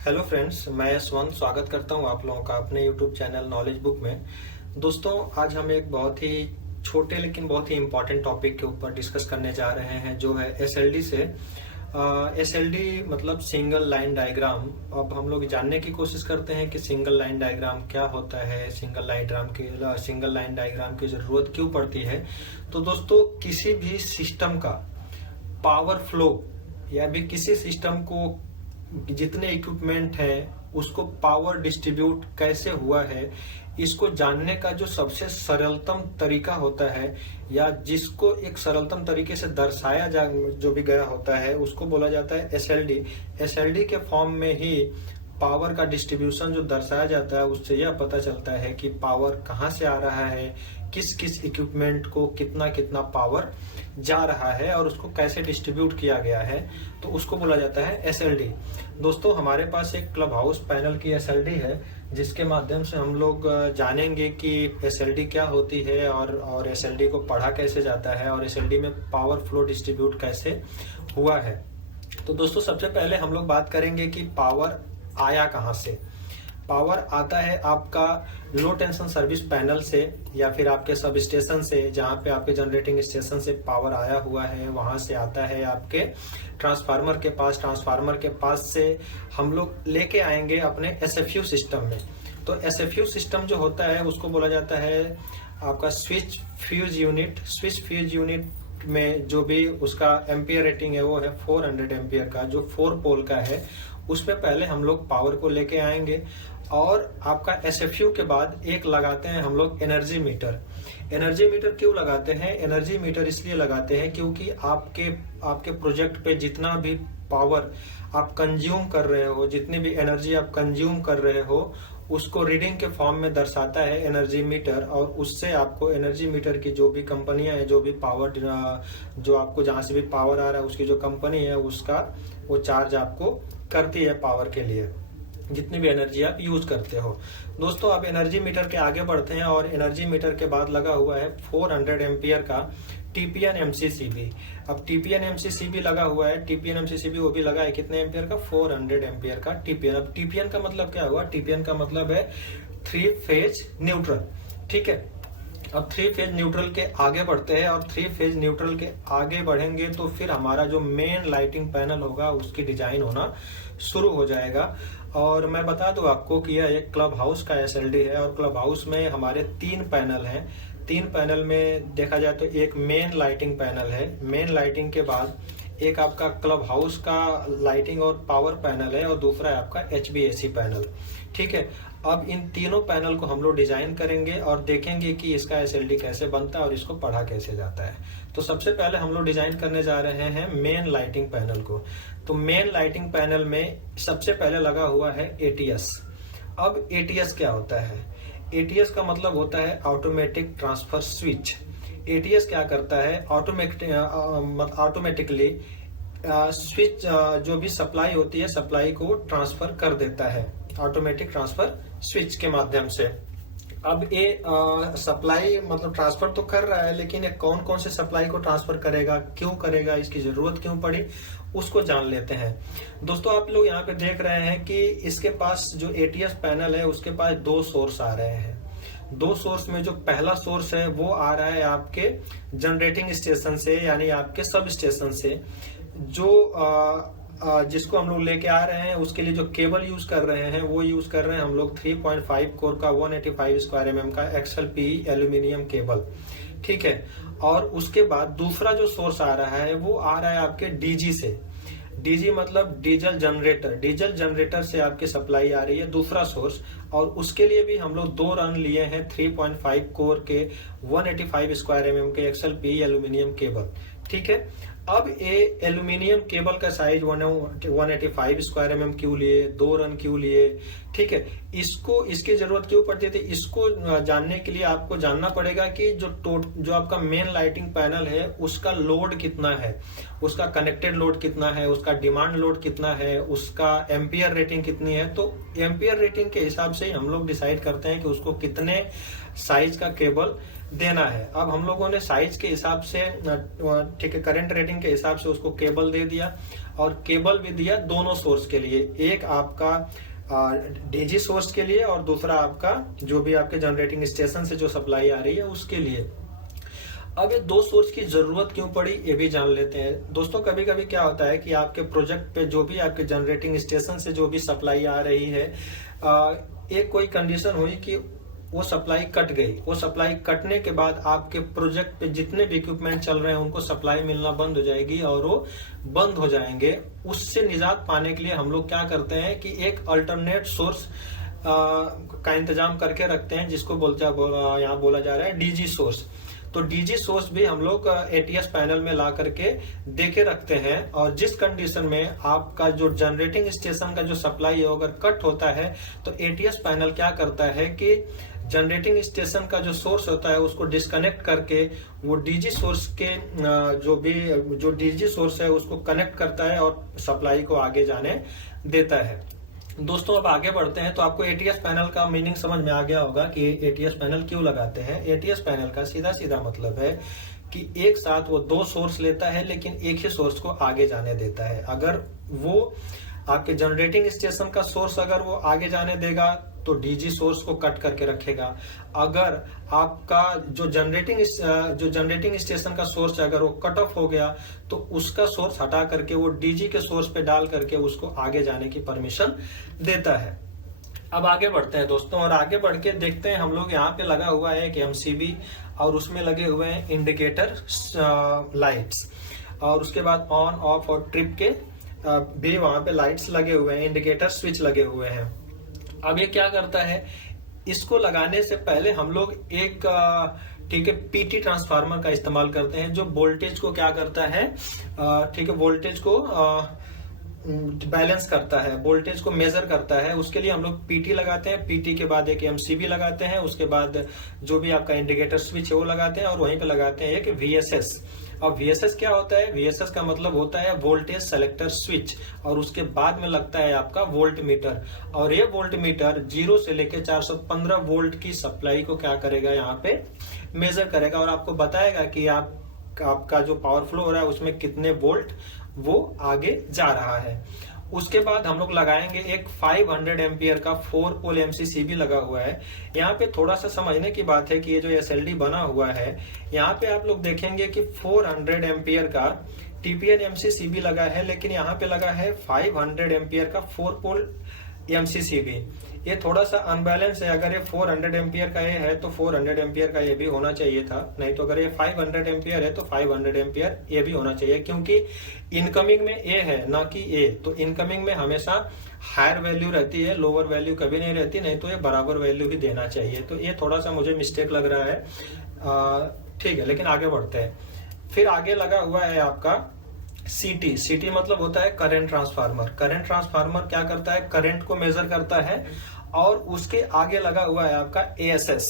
Hello friends, मैं यशवंत स्वागत करता हूं आप लोगों का अपने यूट्यूब चैनल नॉलेज बुक में। दोस्तों, आज हम एक बहुत ही छोटे लेकिन बहुत ही इम्पोर्टेंट टॉपिक के ऊपर डिस्कस करने जा रहे हैं, जो है एसएलडी से। एसएलडी मतलब सिंगल लाइन डायग्राम। अब हम लोग जानने की कोशिश करते हैं कि सिंगल लाइन डायग्राम क्या होता है, सिंगल लाइन डायग्राम की जरूरत क्यों पड़ती है। तो दोस्तों, किसी भी सिस्टम का पावर फ्लो या भी किसी सिस्टम को जितने इक्विपमेंट है उसको पावर डिस्ट्रीब्यूट कैसे हुआ है, इसको जानने का जो सबसे सरलतम तरीका होता है या जिसको एक सरलतम तरीके से दर्शाया जा जो भी गया होता है, उसको बोला जाता है एसएलडी। एसएलडी के फॉर्म में ही पावर का डिस्ट्रीब्यूशन जो दर्शाया जाता है, उससे यह पता चलता है कि पावर कहाँ से आ रहा है, किस किस इक्विपमेंट को कितना कितना पावर जा रहा है और उसको कैसे डिस्ट्रीब्यूट किया गया है, तो उसको बोला जाता है एसएलडी। दोस्तों, हमारे पास एक क्लब हाउस पैनल की एसएलडी है, जिसके माध्यम से हम लोग जानेंगे कि एसएलडी क्या होती है और एसएलडी को पढ़ा कैसे जाता है और एसएलडी में पावर फ्लो डिस्ट्रीब्यूट कैसे हुआ है। तो दोस्तों, सबसे पहले हम लोग बात करेंगे कि पावर आया कहाँ से। पावर आता है आपका लो टेंशन सर्विस पैनल से या फिर आपके सब स्टेशन से, जहाँ पे आपके जनरेटिंग स्टेशन से पावर आया हुआ है वहां से आता है आपके ट्रांसफार्मर के पास। ट्रांसफार्मर के पास से हम लोग लेके आएंगे अपने एसएफयू सिस्टम में। तो एसएफयू सिस्टम जो होता है उसको बोला जाता है आपका switch fuse unit. Switch fuse unit में जो भी उसका एम्पियर रेटिंग है वो है 400 एम्पियर का, जो 4 पोल का है। उसमें पहले हम लोग पावर को लेके आएंगे और आपका एसएफयू के बाद एक लगाते हैं हम लोग एनर्जी मीटर। एनर्जी मीटर क्यों लगाते हैं? एनर्जी मीटर इसलिए लगाते हैं क्योंकि आपके प्रोजेक्ट पे जितना भी पावर आप कंज्यूम कर रहे हो, जितनी भी एनर्जी आप कंज्यूम कर रहे हो, उसको रीडिंग के फॉर्म में दर्शाता है एनर्जी मीटर। और उससे आपको एनर्जी मीटर की जो भी कंपनियां हैं, जो भी पावर जो आपको जहां से भी पावर आ रहा है उसकी जो कंपनी है उसका वो चार्ज आपको करती है पावर के लिए, जितनी भी एनर्जी आप यूज करते हो। दोस्तों, अब एनर्जी मीटर के आगे बढ़ते हैं और एनर्जी मीटर के बाद लगा हुआ है 400 एम्पियर का टीपीएन एमसीसीबी। अब टीपीएन एमसीसीबी लगा हुआ है, टीपीएन एमसीसीबी वो भी लगा है कितने एम्पियर का? 400 एम्पियर का टीपीएन। अब टीपीएन का मतलब क्या हुआ? टीपीएन का मतलब है 3 फेज न्यूट्रल। ठीक है, अब 3 फेज न्यूट्रल के आगे बढ़ते हैं और 3 फेज न्यूट्रल के आगे बढ़ेंगे तो फिर हमारा जो मेन लाइटिंग पैनल होगा उसकी डिजाइन होना शुरू हो जाएगा। और मैं बता दूं आपको कि यह एक क्लब हाउस का एसएलडी है और क्लब हाउस में हमारे 3 पैनल हैं। 3 पैनल में देखा जाए तो एक मेन लाइटिंग पैनल है। मेन लाइटिंग के बाद एक आपका क्लब हाउस का लाइटिंग और पावर पैनल है और दूसरा है आपका एचवीएसी पैनल। ठीक है, अब इन तीनों पैनल को हम लोग डिजाइन करेंगे और देखेंगे कि इसका एसएलडी कैसे बनता है और इसको पढ़ा कैसे जाता है। तो सबसे पहले हम लोग डिजाइन करने जा रहे हैं मेन लाइटिंग पैनल को। तो मेन लाइटिंग पैनल में सबसे पहले लगा हुआ है एटीएस। अब एटीएस क्या होता है? एटीएस का मतलब होता है ऑटोमेटिक ट्रांसफर स्विच। एटीएस क्या करता है? ऑटोमेटिकली स्विच जो भी सप्लाई होती है सप्लाई को ट्रांसफर कर देता है ऑटोमेटिक ट्रांसफर स्विच के माध्यम से। अब ये सप्लाई मतलब ट्रांसफर तो कर रहा है, लेकिन ये कौन कौन से सप्लाई को ट्रांसफर करेगा, क्यों करेगा, इसकी जरूरत क्यों पड़ी, उसको जान लेते हैं। दोस्तों, आप लोग यहाँ पे देख रहे हैं कि इसके पास जो एटीएस पैनल है उसके पास 2 सोर्स आ रहे हैं। 2 सोर्स में जो पहला सोर्स है वो आ रहा है आपके जनरेटिंग स्टेशन से, यानी आपके सब स्टेशन से, जो जिसको हम लोग लेके आ रहे हैं उसके लिए जो केबल यूज कर रहे हैं वो यूज कर रहे हैं हम लोग 3.5 कोर का 185 स्क्वायर एमएम का XLPE एल्यूमिनियम केबल। ठीक है, और उसके बाद दूसरा जो सोर्स आ रहा है वो आ रहा है आपके डीजी से। डीजी मतलब डीजल जनरेटर। डीजल जनरेटर से आपकी सप्लाई आ रही है दूसरा सोर्स, और उसके लिए भी हम लोग 2 रन लिए हैं 3.5 कोर के 185 स्क्वायर एमएम के XLPE एल्यूमिनियम केबल। ठीक है, अब ये एल्यूमिनियम केबल का साइज 185 स्क्वायर एमएम क्यों लिए, 2 रन क्यों लिए? ठीक है, इसकी जरूरत क्यों पड़ती थी, इसको जानने के लिए आपको जानना पड़ेगा कि जो आपका मेन लाइटिंग पैनल है उसका लोड कितना है, उसका कनेक्टेड लोड कितना है, उसका डिमांड लोड कितना है, उसका एम्पियर रेटिंग कितनी है। तो एम्पियर रेटिंग के हिसाब से ही हम लोग डिसाइड करते हैं कि उसको कितने साइज का केबल देना है। अब हम लोगों ने साइज के हिसाब से, ठीक है, करंट रेटिंग के हिसाब से उसको केबल दे दिया। और केबल भी दिया दोनों सोर्स के लिए, एक आपका डीजी सोर्स के लिए और दूसरा आपका जो भी आपके जनरेटिंग स्टेशन से जो सप्लाई आ रही है उसके लिए। अब ये दो सोर्स की जरूरत क्यों पड़ी ये भी जान लेते हैं। दोस्तों कभी कभी क्या होता है कि आपके प्रोजेक्ट पे जो भी आपके जनरेटिंग स्टेशन से जो भी सप्लाई आ रही है, एक कोई कंडीशन हुई कि वो सप्लाई कट गई। वो सप्लाई कटने के बाद आपके प्रोजेक्ट पे जितने भी इक्विपमेंट चल रहे हैं उनको सप्लाई मिलना बंद हो जाएगी और वो बंद हो जाएंगे। उससे निजात पाने के लिए हम लोग क्या करते हैं कि एक अल्टरनेट सोर्स का इंतजाम करके रखते हैं, जिसको यहाँ बोला जा रहा है डीजी सोर्स। तो डीजी सोर्स भी हम लोग एटीएस पैनल में ला करके देके रखते हैं, और जिस कंडीशन में आपका जो जनरेटिंग स्टेशन का जो सप्लाई है अगर कट होता है तो एटीएस पैनल क्या करता है कि जनरेटिंग स्टेशन का जो सोर्स होता है उसको डिस्कनेक्ट करके वो डीजी सोर्स के जो डीजी सोर्स है उसको कनेक्ट करता है और सप्लाई को आगे जाने देता है। दोस्तों अब आगे बढ़ते हैं। तो आपको एटीएस पैनल का मीनिंग समझ में आ गया होगा कि एटीएस पैनल क्यों लगाते हैं। एटीएस पैनल का सीधा सीधा मतलब है कि एक साथ वो दो सोर्स लेता है लेकिन एक ही सोर्स को आगे जाने देता है। अगर वो आपके जनरेटिंग स्टेशन का सोर्स अगर वो आगे जाने देगा तो डीजी सोर्स को कट करके रखेगा। अगर आपका जो जनरेटिंग स्टेशन का सोर्स अगर वो कट ऑफ हो गया तो उसका सोर्स हटा करके वो डीजी के सोर्स पे डाल करके उसको आगे जाने की परमिशन देता है। अब आगे बढ़ते हैं दोस्तों, और आगे बढ़ के देखते हैं हम लोग यहाँ पे लगा हुआ है कि एमसीबी और उसमें लगे हुए हैं इंडिकेटर लाइट्स, और उसके बाद ऑन ऑफ और ट्रिप के भी वहां पे लाइट्स लगे हुए हैं, इंडिकेटर स्विच लगे हुए हैं। अब ये क्या करता है, इसको लगाने से पहले हम लोग एक ठीक है पीटी ट्रांसफार्मर का इस्तेमाल करते हैं जो वोल्टेज को क्या करता है, ठीक है वोल्टेज को बैलेंस करता है, वोल्टेज को मेजर करता है। उसके लिए हम लोग पीटी लगाते हैं, पीटी के बाद एक एमसीबी लगाते हैं, उसके बाद जो भी आपका इंडिकेटर स्विच है वो लगाते हैं, और वहीं पे लगाते हैं एक वीएसएस। अब वीएसएस क्या होता है, वीएसएस का मतलब होता है वोल्टेज सेलेक्टर स्विच, और उसके बाद में लगता है आपका वोल्ट मीटर, और ये वोल्ट मीटर 0 से लेकर 415 वोल्ट की सप्लाई को क्या करेगा, यहाँ पे मेजर करेगा और आपको बताएगा कि आपका जो पावर फ्लो हो रहा है उसमें कितने वोल्ट वो आगे जा रहा है। उसके बाद हम लोग लगाएंगे एक 500 एम्पियर का 4 पोल एमसीसीबी लगा हुआ है। यहाँ पे थोड़ा सा समझने की बात है कि ये जो एसएलडी बना हुआ है, यहाँ पे आप लोग देखेंगे कि 400 एम्पियर का टीपीएन एमसीसीबी लगा है, लेकिन यहाँ पे लगा है 500 एम्पियर का 4 पोल एमसीसीबी। ये थोड़ा सा अनबैलेंस है। अगर ये 400 एम्पियर का ये है तो 400 एम्पियर का ये भी होना चाहिए था, नहीं तो अगर ये 500 एम्पियर है तो 500 एम्पियर ये भी होना चाहिए, क्योंकि इनकमिंग में ए है ना कि ए। तो इनकमिंग में हमेशा हायर वैल्यू रहती है, लोअर वैल्यू कभी नहीं रहती, नहीं तो ये बराबर वैल्यू ही देना चाहिए। तो ये थोड़ा सा मुझे मिस्टेक लग रहा है, ठीक है, लेकिन आगे बढ़ते हैं। फिर आगे लगा हुआ है आपका सीटी। सीटी मतलब होता है करंट ट्रांसफार्मर। करंट ट्रांसफार्मर क्या करता है, करंट को मेजर करता है। और उसके आगे लगा हुआ है आपका एएसएस।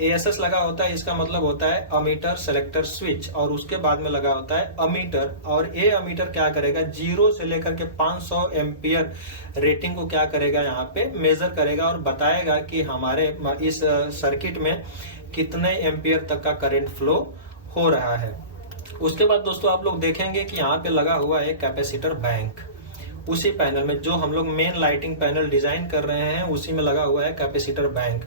एएसएस लगा होता है, इसका मतलब होता है अमीटर सेलेक्टर स्विच, और उसके बाद में लगा होता है अमीटर। और ये अमीटर क्या करेगा, 0 से लेकर के 500 एम्पियर रेटिंग को क्या करेगा, यहाँ पे मेजर करेगा और बताएगा कि हमारे इस सर्किट में कितने एम्पियर तक का करंट फ्लो हो रहा है। उसके बाद दोस्तों आप लोग देखेंगे कि यहाँ पे लगा हुआ है कैपेसिटर बैंक। उसी पैनल में जो हम लोग मेन लाइटिंग पैनल डिजाइन कर रहे हैं उसी में लगा हुआ है कैपेसिटर बैंक।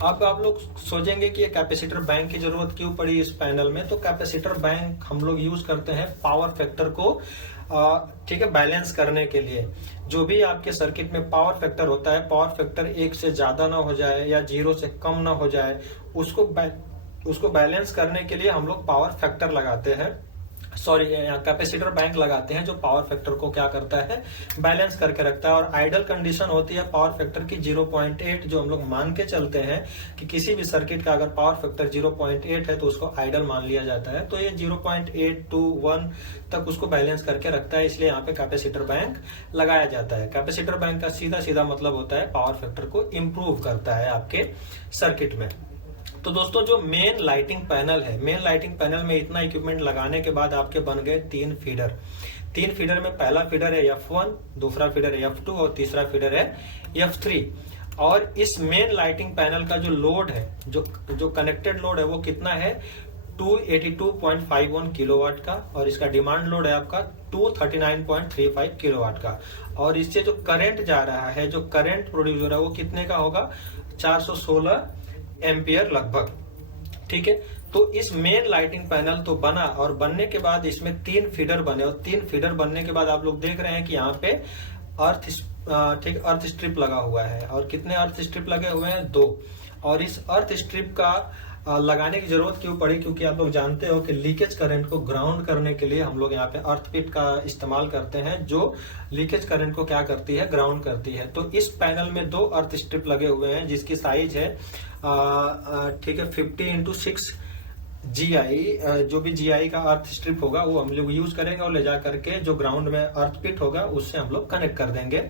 अब आप लोग सोचेंगे कि ये कैपेसिटर बैंक की जरूरत क्यों पड़ी इस पैनल में। तो कैपेसिटर बैंक हम लोग यूज करते हैं पावर फैक्टर को ठीक है बैलेंस करने के लिए। जो भी आपके सर्किट में पावर फैक्टर होता है, पावर फैक्टर 1 से ज्यादा ना हो जाए या 0 से कम ना हो जाए, उसको बैलेंस करने के लिए हम लोग पावर फैक्टर लगाते हैं, कैपेसिटर बैंक लगाते हैं, जो पावर फैक्टर को क्या करता है, बैलेंस करके रखता है। और आइडल कंडीशन होती है पावर फैक्टर की 0.8, जो हम लोग मान के चलते हैं कि किसी भी सर्किट का अगर पावर फैक्टर 0.8 है तो उसको आइडल मान लिया जाता है। तो ये 0.8 to 1 तक उसको बैलेंस करके रखता है, इसलिए यहाँ पे कैपेसिटर बैंक लगाया जाता है। कैपेसिटर बैंक का सीधा सीधा मतलब होता है पावर फैक्टर को इम्प्रूव करता है आपके सर्किट में। तो दोस्तों जो मेन लाइटिंग पैनल है, मेन लाइटिंग पैनल में इतना इक्विपमेंट लगाने के बाद आपके बन गए 3 फीडर। 3 फीडर में पहला फीडर है F1, दूसरा फीडर है F2 और तीसरा फीडर है F3। और इस मेन लाइटिंग पैनल का जो लोड है, जो कनेक्टेड लोड है वो कितना है, 282.51 किलोवाट का, और इसका डिमांड लोड है आपका 239.35 किलोवाट का। और इससे जो करंट जा रहा है, जो करंट प्रोड्यूस हो रहा है, वो कितने का होगा, 416 एम्पियर लगभग। ठीक है, तो इस मेन लाइटिंग पैनल तो बना, और बनने के बाद इसमें 3 फीडर बने, और 3 फीडर बनने के बाद आप लोग देख रहे हैं कि यहाँ पे अर्थ स्ट्रिप लगा हुआ है। और कितने अर्थ स्ट्रिप लगे हुए हैं, 2। और इस अर्थ स्ट्रिप का लगाने की जरूरत क्यों पड़ी, क्योंकि आप लोग जानते हो कि लीकेज करंट को ग्राउंड करने के लिए हम लोग यहाँ पे अर्थ पिट का इस्तेमाल करते हैं, जो लीकेज करंट को क्या करती है, ग्राउंड करती है। तो इस पैनल में 2 अर्थ स्ट्रिप लगे हुए हैं, जिसकी साइज है ठीक है 50x6 GI। जो भी GI का अर्थ स्ट्रिप होगा वो हम लोग यूज करेंगे, और ले जा करके जो ग्राउंड में अर्थ पिट होगा उससे हम लोग कनेक्ट कर देंगे,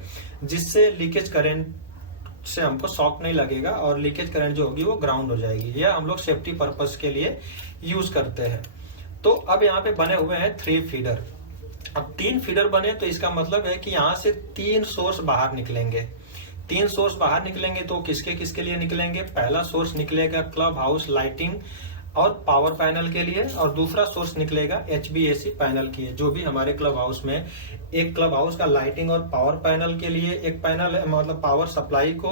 जिससे लीकेज करंट से हमको शॉक नहीं लगेगा, और लीकेज करंट जो होगी वो ग्राउंड हो जाएगी। यह हम लोग सेफ्टी पर्पस के लिए यूज करते हैं। तो अब यहाँ पे बने हुए हैं 3 फीडर। अब 3 फीडर बने तो इसका मतलब है कि यहाँ से 3 सोर्स बाहर निकलेंगे। 3 सोर्स बाहर निकलेंगे तो किसके किसके लिए निकलेंगे, पहला सोर्स निकलेगा क्लब हाउस लाइटिंग और पावर पैनल के लिए, और दूसरा सोर्स निकलेगा HVAC पैनल के लिए। जो भी हमारे क्लब हाउस में, एक क्लब हाउस का लाइटिंग और पावर पैनल के लिए एक पैनल है, मतलब पावर सप्लाई को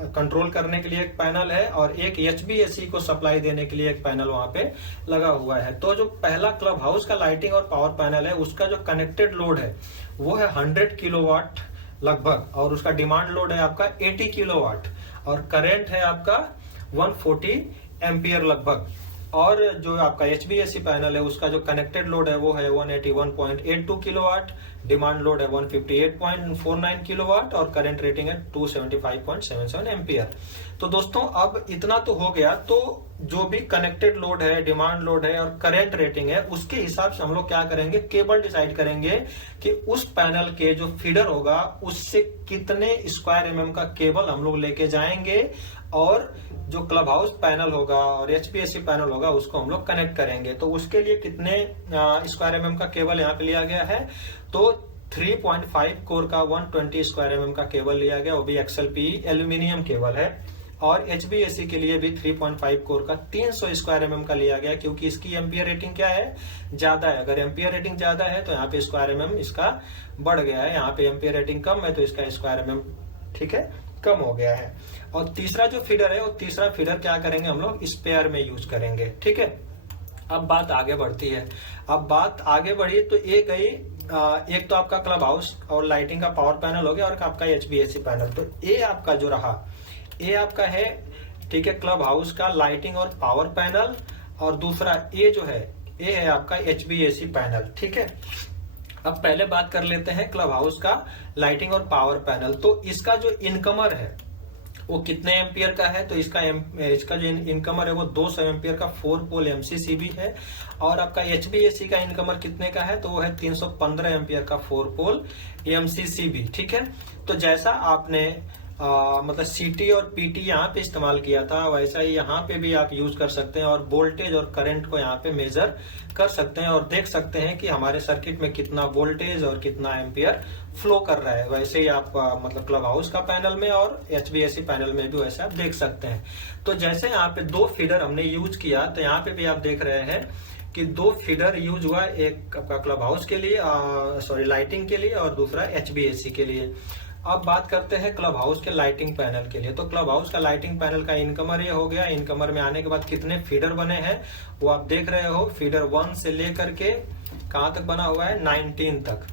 कंट्रोल करने के लिए एक पैनल है, और एक HVAC को सप्लाई देने के लिए एक पैनल वहां पे लगा हुआ है। तो जो पहला क्लब हाउस का लाइटिंग और पावर पैनल है, उसका जो कनेक्टेड लोड है वो है 100 किलोवाट लगभग, और उसका डिमांड लोड है आपका 80 किलोवाट, और करंट है आपका 140 एम्पियर लगभग। और जो आपका HVAC पैनल है उसका जो कनेक्टेड लोड है वो है 181.82 किलोवाट, डिमांड लोड है 158.49 किलोवाट, और करंट रेटिंग है 275.77 एम्पियर। तो दोस्तों अब इतना तो हो गया, तो जो भी कनेक्टेड लोड है, डिमांड लोड है और करंट रेटिंग है, उसके हिसाब से हम लोग क्या करेंगे, केबल डिसाइड करेंगे कि उस पैनल के जो फीडर होगा उससे कितने स्क्वायर mm का केबल हम लोग लेके जाएंगे, और जो क्लब हाउस पैनल होगा और HVAC पैनल होगा उसको हम लोग कनेक्ट करेंगे। तो उसके लिए कितने स्क्वायर mm का केबल यहाँ पे लिया गया है, तो 3.5 कोर का 120 स्क्वायर mm का केबल लिया गया, वो भी XLPE एल्यूमिनियम केबल है। और HVAC के लिए भी 3.5 कोर का 300 स्क्वायर mm का लिया गया, क्योंकि इसकी एम्पियर रेटिंग क्या है, ज्यादा है। अगर एम्पियर रेटिंग ज्यादा है तो यहाँ पे स्क्वायर mm इसका बढ़ गया है, यहाँ पे एम्पियर रेटिंग कम है तो इसका स्क्वायर mm ठीक है कम हो गया है। और तीसरा जो फीडर है, वो तीसरा फीडर क्या करेंगे, हम लोग स्पेयर में यूज करेंगे। ठीक है, अब बात आगे बढ़ती है। अब बात आगे बढ़ी तो ये गई, एक तो आपका क्लब हाउस और लाइटिंग का पावर पैनल हो गया, और आपका HVAC पैनल। तो ये आपका जो रहा, ये आपका है ठीक है क्लब हाउस का लाइटिंग और पावर पैनल, और दूसरा ये जो है ये है आपका HVAC पैनल। ठीक है, अब पहले बात कर लेते हैं क्लब हाउस का लाइटिंग और पावर पैनल। तो इसका जो इनकमर है वो कितने एम्पियर का है, तो इसका जो इनकमर है वो 200 एम्पियर का 4 पोल MCCB है। और आपका HVAC का इनकमर कितने का है, तो वो है 315 एम्पियर का 4 पोल MCCB। ठीक है, तो जैसा आपने मतलब CT और PT यहाँ पे इस्तेमाल किया था, वैसा ही यहाँ पे भी आप यूज कर सकते हैं, और वोल्टेज और करंट को यहाँ पे मेजर कर सकते हैं, और देख सकते हैं कि हमारे सर्किट में कितना वोल्टेज और कितना एम्पियर फ्लो कर रहा है। वैसे ही आप मतलब क्लब हाउस का पैनल में और HVAC पैनल में भी वैसे आप देख सकते हैं। तो जैसे यहाँ पे 2 फीडर हमने यूज किया, तो यहाँ पे भी आप देख रहे हैं कि 2 फीडर यूज हुआ, एक आपका क्लब हाउस के लिए सॉरी लाइटिंग के लिए, और दूसरा HVAC के लिए। अब बात करते हैं क्लब हाउस के लाइटिंग पैनल के लिए। तो क्लब हाउस का लाइटिंग पैनल का इनकमर ये हो गया। इनकमर में आने के बाद कितने फीडर बने हैं वो आप देख रहे हो, फीडर 1 से लेकर के कहां तक बना हुआ है, 19 तक।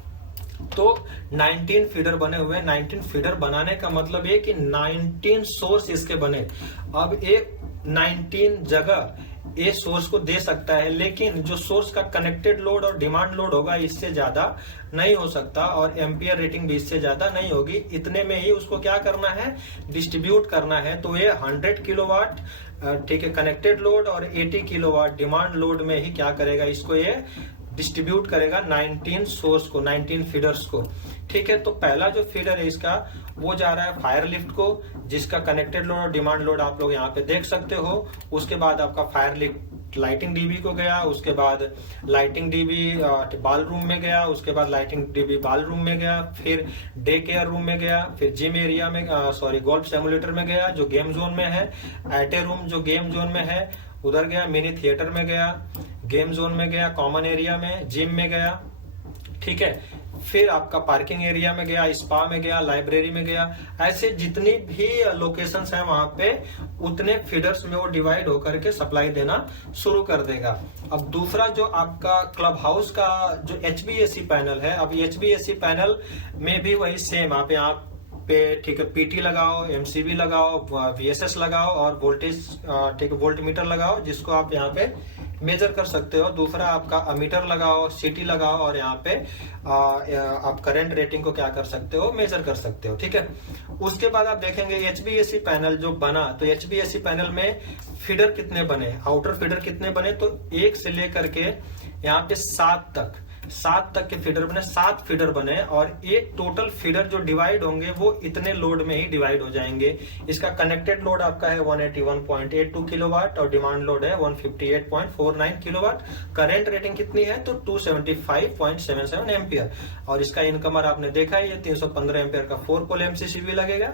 तो 19 फीडर बने हुए हैं। 19 फीडर बनाने का मतलब ये कि 19 सोर्स इसके बने। अब एक 19 जगह ये सोर्स को दे सकता है, लेकिन जो सोर्स का कनेक्टेड लोड और डिमांड लोड होगा इससे ज्यादा नहीं हो सकता, और एम्पियर रेटिंग भी इससे ज्यादा नहीं होगी। इतने में ही उसको क्या करना है, डिस्ट्रीब्यूट करना है। तो ये 100 किलोवाट ठीक है कनेक्टेड लोड और 80 किलोवाट डिमांड लोड में ही क्या करेगा, इसको ये डिस्ट्रीब्यूट करेगा 19 सोर्स को, 19 फीडर्स को। ठीक है, तो पहला जो फीडर है इसका वो जा रहा है फायर लिफ्ट को, जिसका कनेक्टेड लोड और डिमांड लोड आप लोग यहाँ पे देख सकते हो। उसके बाद आपका फायर लिफ्ट लाइटिंग डीबी को गया, उसके बाद लाइटिंग डीबी बाल रूम में गया, उसके बाद लाइटिंग डीबी बाल रूम में गया, फिर डे केयर रूम में गया, फिर जिम एरिया में सॉरी गोल्फ सिमुलेटर में गया जो गेम जोन में है, एटे रूम जो गेम जोन में है, उधर गया, मिनी थिएटर में गया, गेम जोन में गया, कॉमन एरिया में, जिम में गया, ठीक है, फिर आपका पार्किंग एरिया में गया, स्पा में गया, लाइब्रेरी में गया। ऐसे जितनी भी लोकेशंस हैं वहां पे उतने फीडर्स में वो डिवाइड होकर के सप्लाई देना शुरू कर देगा। अब दूसरा जो आपका क्लब हाउस का जो HVAC पैनल है, अब HVAC पैनल में भी वही सेम आप पे ठीक है PT लगाओ, MCB लगाओ, VSS लगाओ और वोल्टेज ठीक है वोल्ट मीटर लगाओ, जिसको आप यहाँ पे मेजर कर सकते हो। दूसरा आपका अमीटर लगाओ, CT लगाओ और यहाँ पे आप करंट रेटिंग को क्या कर सकते हो, मेजर कर सकते हो, ठीक है। उसके बाद आप देखेंगे HVAC पैनल जो बना, तो HVAC पैनल में फीडर कितने बने, आउटर फीडर कितने बने, तो 1 से लेकर के यहाँ पे 7 तक के फीडर बने, 7 फीडर बने और एक टोटल फीडर जो डिवाइड होंगे वो इतने लोड में ही डिवाइड हो जाएंगे। इसका कनेक्टेड लोड आपका है 181.82 किलोवाट और डिमांड लोड है 158.49 किलोवाट। करंट रेटिंग कितनी है, तो 275.77 एम्पियर और इसका इनकमर आपने देखा ही है 315 एम्पियर का 4 पोल MCCB लगेगा।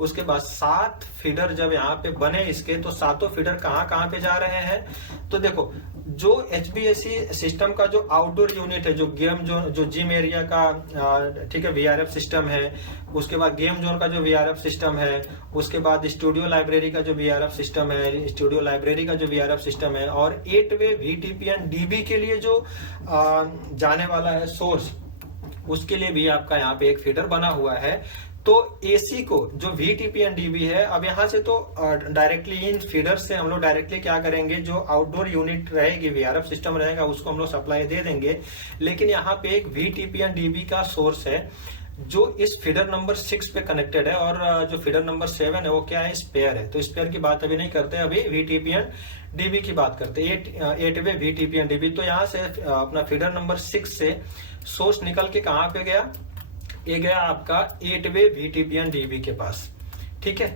उसके बाद 7 फीडर जब यहाँ पे बने इसके, तो सातों फीडर कहाँ पे जा रहे हैं, तो देखो जो HVAC सिस्टम का जो आउटडोर यूनिट है, जो गेम जो जिम एरिया का ठीक है VRF सिस्टम है, उसके बाद गेम जोन का जो VRF सिस्टम है, उसके बाद स्टूडियो लाइब्रेरी का जो VRF सिस्टम है, स्टूडियो लाइब्रेरी का जो VRF सिस्टम है और 8-वे VTPN DB के लिए जो जाने वाला है सोर्स, उसके लिए भी आपका यहाँ पे एक फीडर बना हुआ है। तो AC को जो VTPN DB है, अब यहाँ से तो डायरेक्टली इन फीडर से हम लोग डायरेक्टली क्या करेंगे, जो आउटडोर यूनिट रहेगी VRF सिस्टम रहेगा उसको हम लोग सप्लाई दे देंगे। लेकिन यहाँ पे एक VTPN DB का सोर्स है जो इस फीडर नंबर 6 पे कनेक्टेड है और जो फीडर नंबर 7 है वो क्या है, स्पेयर है। तो स्पेयर की बात अभी नहीं करते, अभी VTPN DB की बात करते हैं, 8-वे VTPN DB। तो यहाँ से अपना फीडर नंबर 6 से सोर्स निकल के कहाँ पे गया, ये गया आपका 8-वे VTPN DB के पास, ठीक है।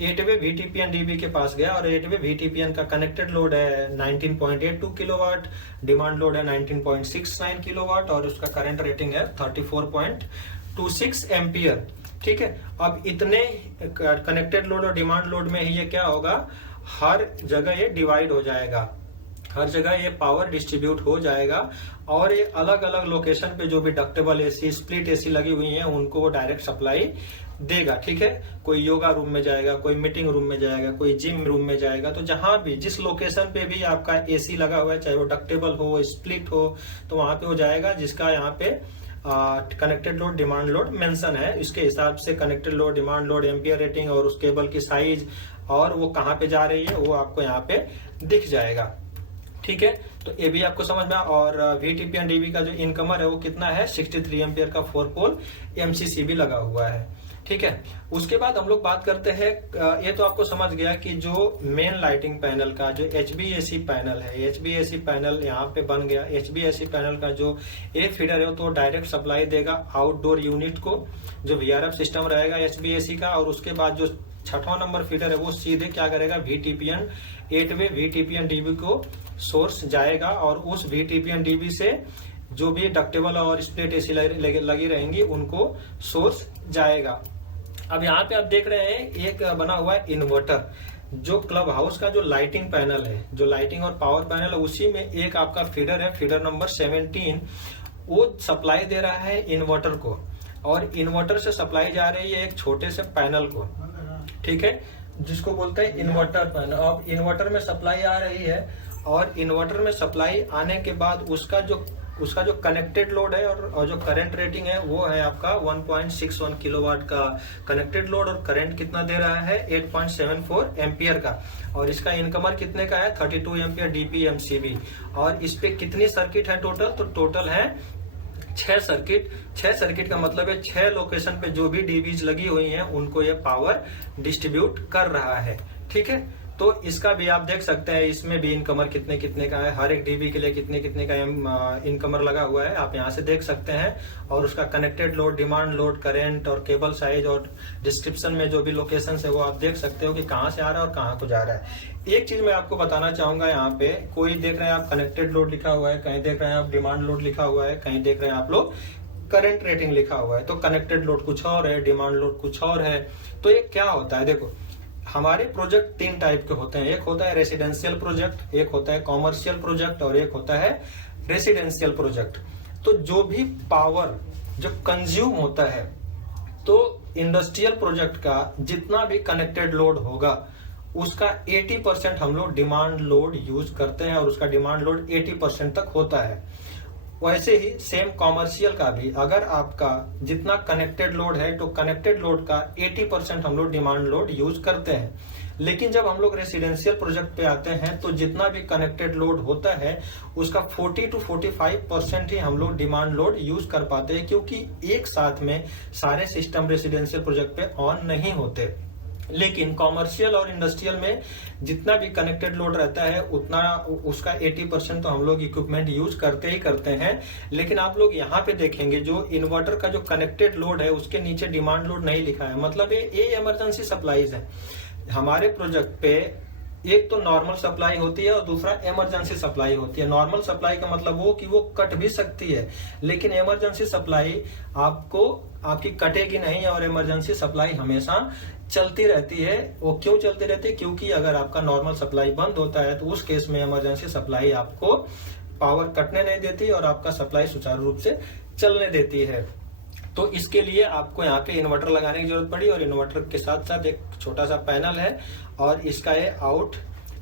8-वे VTPN DB के पास गया और 8-वे VTPN का कनेक्टेड लोड है 19.82 किलोवाट, डिमांड लोड है 19.69 किलोवाट और उसका करंट रेटिंग है 34.26 एम्पियर, ठीक है। अब इतने कनेक्टेड लोड और डिमांड लोड में ही ये क्या होगा, हर जगह ये डिवाइड हो जाएगा, हर जगह ये पावर डिस्ट्रीब्यूट हो जाएगा और ये अलग अलग लोकेशन पे जो भी डक्टेबल AC, स्प्लिट AC लगी हुई हैं उनको वो डायरेक्ट सप्लाई देगा, ठीक है। कोई योगा रूम में जाएगा, कोई मीटिंग रूम में जाएगा, कोई जिम रूम में जाएगा, तो जहां भी जिस लोकेशन पे भी आपका AC लगा हुआ है, चाहे वो डक्टेबल हो, स्प्लिट हो, तो वहां पे वो जाएगा, जिसका यहाँ पे connected load demand load mention है। इसके हिसाब से connected load, demand load, ampere rating और उस केबल की साइज और वो कहाँ पे जा रही है वो आपको यहाँ पे दिख जाएगा, ठीक है। तो ये भी आपको समझ में। और VTPN DB का जो इनकमर है वो कितना है, 63 एम्पियर का 4 पोल MCCB लगा हुआ है, ठीक है। उसके बाद हम लोग बात करते हैं, ये तो आपको समझ गया कि जो मेन लाइटिंग पैनल का जो HVAC पैनल है, HVAC पैनल यहाँ पे बन गया। HVAC पैनल का जो एक फीडर है तो डायरेक्ट सप्लाई देगा आउटडोर यूनिट को, जो VRF सिस्टम रहेगा HVAC का, और उसके बाद जो 6वां नंबर फीडर है वो सीधे क्या करेगा, VTPN 8-वे VTPN DB को सोर्स जाएगा और उस VTPN DB से जो भी डक्टेबल और स्प्लिट AC लगी रहेंगी उनको सोर्स जाएगा। अब यहाँ पे आप देख रहे हैं एक बना हुआ है इन्वर्टर, जो क्लब हाउस का जो लाइटिंग पैनल है, जो लाइटिंग और पावर पैनल है, उसी में एक आपका फीडर है, फीडर नंबर 17, वो सप्लाई दे रहा है इन्वर्टर को और इन्वर्टर से सप्लाई जा रही है एक छोटे से पैनल को, ठीक है, जिसको बोलते हैं इन्वर्टर पैनल। अब इन्वर्टर में सप्लाई आ रही है और इन्वर्टर में सप्लाई आने के बाद उसका जो कनेक्टेड लोड है और जो करंट रेटिंग है वो है आपका 1.61 किलोवाट का कनेक्टेड लोड और करंट कितना दे रहा है, 8.74 एम्पियर का, और इसका इनकमर कितने का है, 32 एम्पियर DPMCB। और इस पे कितनी सर्किट है टोटल, तो टोटल है 6 सर्किट। 6 सर्किट का मतलब है 6 लोकेशन पे जो भी DBs लगी हुई हैं उनको ये पावर डिस्ट्रीब्यूट कर रहा है, ठीक है। तो इसका भी आप देख सकते हैं, इसमें भी इनकमर कितने कितने का है, हर एक DB के लिए कितने कितने का इनकमर लगा हुआ है, आप यहाँ से देख सकते हैं। और उसका connected load, demand load, current और केबल साइज और डिस्क्रिप्शन में जो भी लोकेशन है वो आप देख सकते हो कि कहाँ से आ रहा है और कहाँ को जा रहा है। एक चीज मैं आपको बताना चाहूंगा, यहाँ पे कोई देख रहे हैं आप कनेक्टेड लोड लिखा हुआ है, कहीं देख रहे हैं आप डिमांड लोड लिखा हुआ है, कहीं देख रहे हैं आप लोग करंट रेटिंग लिखा हुआ है। तो कनेक्टेड लोड कुछ और है, डिमांड लोड कुछ और है। तो ये क्या होता है, देखो हमारे प्रोजेक्ट 3 टाइप के होते हैं। एक होता है रेसिडेंशियल प्रोजेक्ट, एक होता है कॉमर्शियल प्रोजेक्ट और एक होता है रेसिडेंशियल प्रोजेक्ट। तो जो भी पावर जो कंज्यूम होता है, तो इंडस्ट्रियल प्रोजेक्ट का जितना भी कनेक्टेड लोड होगा उसका 80% हम लोग डिमांड लोड यूज करते हैं और उसका डिमांड लोड 80% तक होता है। वैसे ही सेम कॉमर्शियल का भी, अगर आपका जितना कनेक्टेड लोड है तो कनेक्टेड लोड का 80% हम लोग डिमांड लोड यूज करते हैं। लेकिन जब हम लोग रेसिडेंशियल प्रोजेक्ट पे आते हैं तो जितना भी कनेक्टेड लोड होता है उसका 40 to 45% ही हम लोग डिमांड लोड यूज कर पाते हैं, क्योंकि एक साथ में सारे सिस्टम रेसिडेंशियल प्रोजेक्ट पे ऑन नहीं होते। लेकिन कॉमर्शियल और इंडस्ट्रियल में जितना भी कनेक्टेड लोड रहता है उतना उसका 80% तो हम लोग इक्विपमेंट यूज करते ही करते हैं। लेकिन आप लोग यहाँ पे देखेंगे जो इन्वर्टर का जो कनेक्टेड लोड है उसके नीचे डिमांड लोड नहीं लिखा है, मतलब ये इमरजेंसी सप्लाईज है। हमारे प्रोजेक्ट पे एक तो नॉर्मल सप्लाई होती है और दूसरा इमरजेंसी सप्लाई होती है। नॉर्मल सप्लाई का मतलब वो कि वो कट भी सकती है, लेकिन इमरजेंसी सप्लाई आपकी कटेगी नहीं और इमरजेंसी सप्लाई हमेशा चलती रहती है। वो क्यों चलती रहती है? क्योंकि अगर आपका नॉर्मल सप्लाई बंद होता है तो उस केस में इमरजेंसी सप्लाई आपको पावर कटने नहीं देती और आपका सप्लाई सुचारू रूप से चलने देती है। तो इसके लिए आपको यहाँ पे इन्वर्टर लगाने की जरूरत पड़ी और इन्वर्टर के साथ साथ एक छोटा सा पैनल है और इसका ये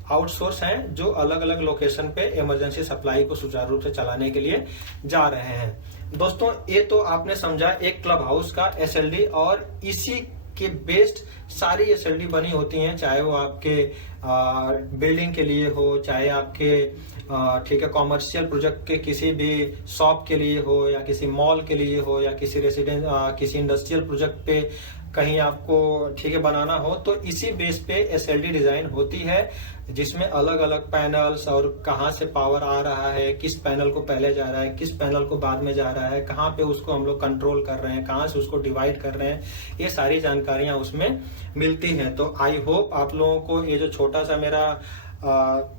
आउटसोर्स है जो अलग अलग लोकेशन पे इमरजेंसी सप्लाई को सुचारू रूप से चलाने के लिए जा रहे हैं। दोस्तों, ये तो आपने समझा एक क्लब हाउस का एसएलडी, और इसी के बेस्ड सारी एसएलडी बनी होती हैं, चाहे वो आपके बिल्डिंग के लिए हो, चाहे आपके ठीक है कॉमर्शियल प्रोजेक्ट के किसी भी शॉप के लिए हो, या किसी मॉल के लिए हो, या किसी इंडस्ट्रियल प्रोजेक्ट पे कहीं आपको ठीक है बनाना हो, तो इसी बेस पे एसएलडी डिजाइन होती है, जिसमें अलग अलग पैनल्स और कहाँ से पावर आ रहा है, किस पैनल को पहले जा रहा है, किस पैनल को बाद में जा रहा है, कहाँ पे उसको हम लोग कंट्रोल कर रहे हैं, कहाँ से उसको डिवाइड कर रहे हैं, ये सारी जानकारियां उसमें मिलती हैं। तो आई होप आप लोगों को ये जो छोटा सा मेरा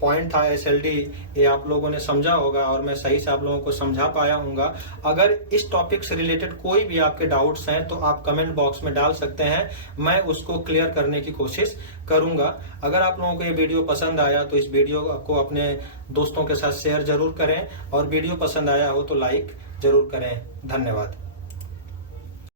पॉइंट था एसएलडी, ये आप लोगों ने समझा होगा और मैं सही से आप लोगों को समझा पाया हूँगा। अगर इस टॉपिक से रिलेटेड कोई भी आपके डाउट्स हैं तो आप कमेंट बॉक्स में डाल सकते हैं, मैं उसको क्लियर करने की कोशिश करूंगा। अगर आप लोगों को ये वीडियो पसंद आया तो इस वीडियो को अपने दोस्तों के साथ शेयर जरूर करें और वीडियो पसंद आया हो तो लाइक जरूर करें। धन्यवाद।